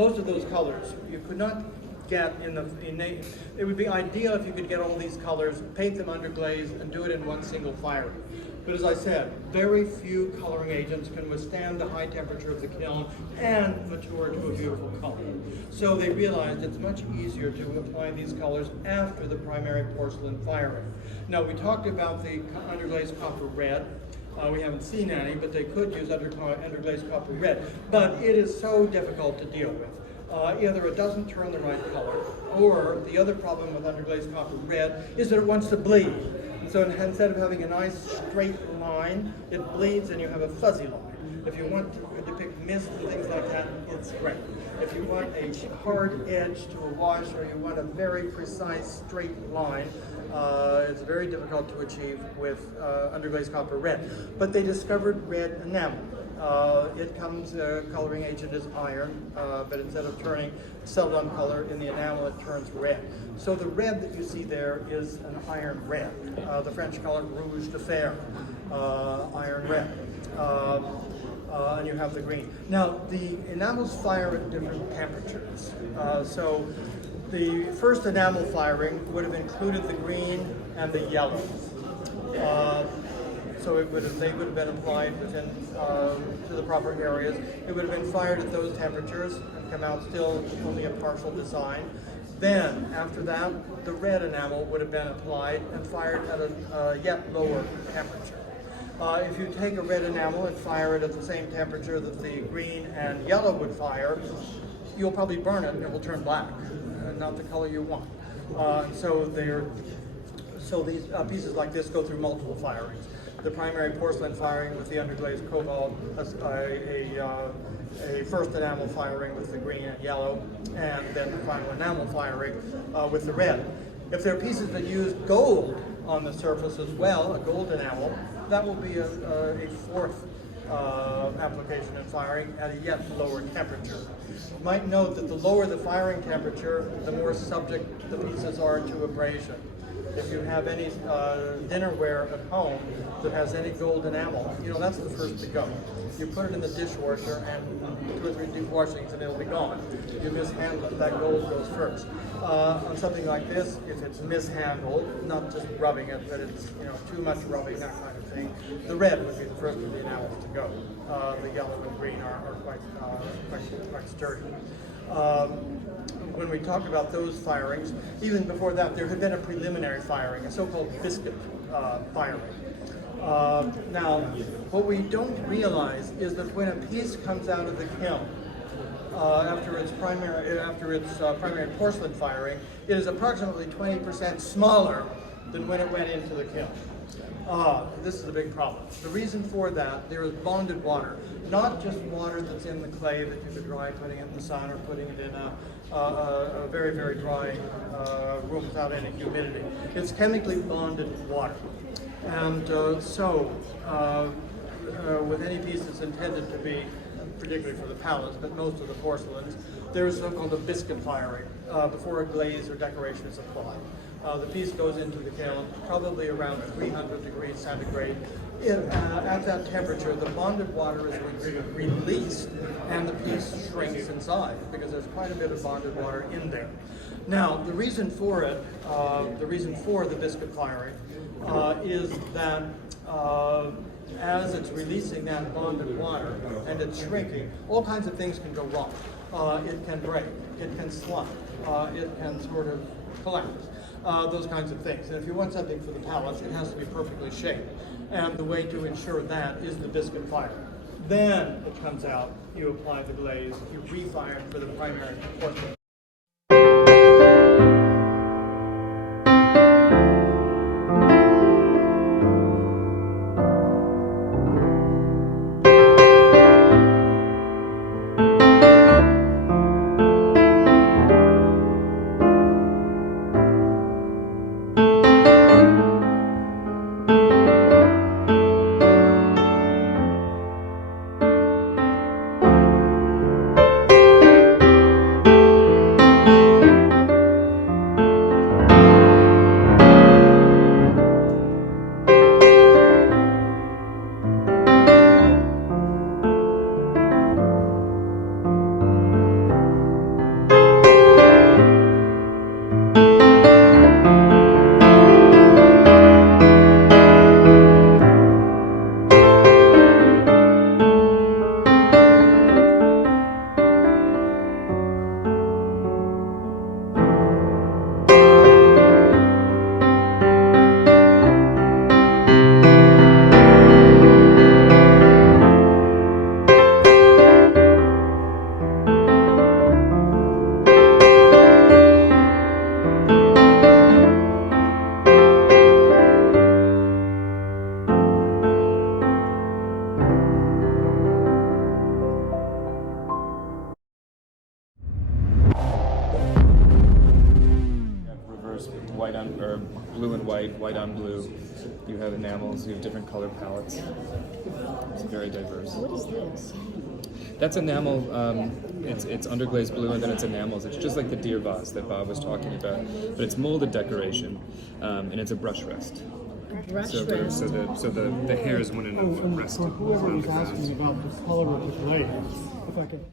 most of those colors you could not get it would be ideal if you could get all these colors, paint them underglaze, and do it in one single firing. But as I said, very few coloring agents can withstand the high temperature of the kiln and mature to a beautiful color. So they realized it's much easier to apply these colors after the primary porcelain firing. Now, we talked about the underglaze copper red. We haven't seen any, but they could use underglaze copper red. But it is so difficult to deal with. Either it doesn't turn the right color, or the other problem with underglaze copper red is that it wants to bleed. And so instead of having a nice straight line, it bleeds and you have a fuzzy line. If you want to depict mist and things like that, it's great. If you want a hard edge to a wash, or you want a very precise straight line, it's very difficult to achieve with underglaze copper red. But they discovered red enamel. It comes, coloring agent is iron, but instead of turning celadon color in the enamel, it turns red. So the red that you see there is an iron red. The French call it rouge de fer, iron red. And you have the green. Now, the enamels fire at different temperatures. So the first enamel firing would have included the green and the yellow. So they would have been applied within to the proper areas. It would have been fired at those temperatures and come out still only a partial design. Then, after that, the red enamel would have been applied and fired at a yet lower temperature. If you take a red enamel and fire it at the same temperature that the green and yellow would fire, you'll probably burn it and it will turn black, not the color you want. So these pieces like this go through multiple firings. The primary porcelain firing with the underglaze cobalt, a first enamel firing with the green and yellow, and then the final enamel firing with the red. If there are pieces that use gold on the surface as well, a gold enamel, that will be a fourth application and firing at a yet lower temperature. You might note that the lower the firing temperature, the more subject the pieces are to abrasion. If you have any dinnerware at home that has any gold enamel, that's the first to go. You put it in the dishwasher and 2 or 3 deep washings and it'll be gone. You mishandle it, that gold goes first. On something like this, if it's mishandled, not just rubbing it, but it's too much rubbing, that kind of thing, the red would be the first of the enamels to go. The yellow and green are quite sturdy. When we talk about those firings, even before that, there had been a preliminary firing, a so-called biscuit firing. Now, what we don't realize is that when a piece comes out of the kiln, after its primary porcelain firing, it is approximately 20% smaller than when it went into the kiln. This is a big problem. The reason for that, there is bonded water, not just water that's in the clay that you could dry putting it in the sun or putting it in a very, very dry room without any humidity. It's chemically bonded water. And with any piece that's intended to be, particularly for the palettes, but most of the porcelains, there is so-called a biscuit firing before a glaze or decoration is applied. The piece goes into the kiln probably around 300 degrees centigrade. At that temperature, the bonded water is released and the piece shrinks inside because there's quite a bit of bonded water in there. Now, the reason for it, the reason for the biscuit firing is that as it's releasing that bonded water and it's shrinking, all kinds of things can go wrong. It can break, it can slump, it can sort of collapse. Those kinds of things. And if you want something for the palettes, it has to be perfectly shaped. And the way to ensure that is the biscuit fire. Then it comes out, you apply the glaze, you refire it for the primary porcelain. blue and white, white on blue. You have enamels, you have different color palettes. It's very diverse. What is this? That's enamel, it's underglazed blue and then it's enamels. It's just like the deer vase that Bob was talking about, but it's molded decoration, and it's a brush rest. Brush So rest. the hairs wouldn't have rested. For whoever was asking about the color of the glaze, if I could